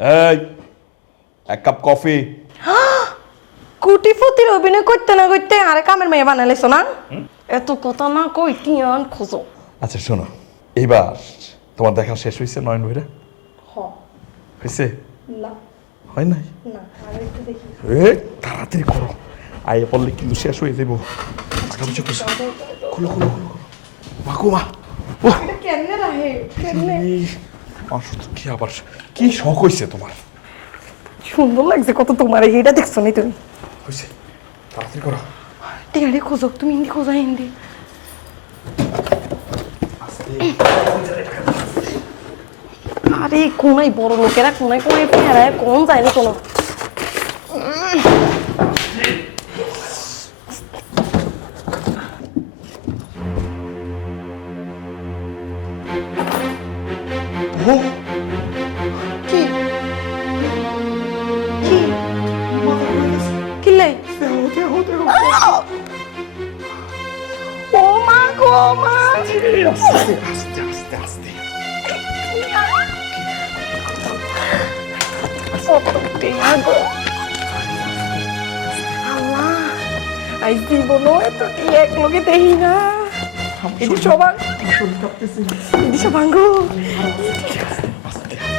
এই এক cup coffee. কুটিপুতির অভিনয় করতে না করতে আরে কামের মেয়ে বানাইছো না? এত কথা না কই টিয়ান খোঁজো। আচ্ছা শোনো, এইবার তোমার দেখা শেষ হয়েছে নয়ন ভৈরা? হয়েছে? না হয় নাই? না আরে একটু দেখি। তাড়াতাড়ি করো, আইয়ে পড়লে কিন্তু শেষ হয়ে যাবো। খুলো খুলো খুলো মাকু মা। এটা কেমনে রাহে কেমনে অসুস্থ কি আবার কি শখ হয়েছে তোমার? সুন্দর লাগছে কত তোমার এইটা দেখছো নি তুমি? হয়েছে, তাড়াতাড়ি করো। টিয়ারে খোঁজো, তুমি হিন্দি খোঁজা হিন্দি। আরে কোনায় বড় লোকেরা কোনায় কোনায় ফেরায় কোন যায়নি কোনো। কি কি কিলে ও মা গো মা আস্তে আস্তে আস্তে আস্তে। আজ জীবনও এত কি এক লোকে দেখি না। এটি সবাই এটি সবাঙ্গ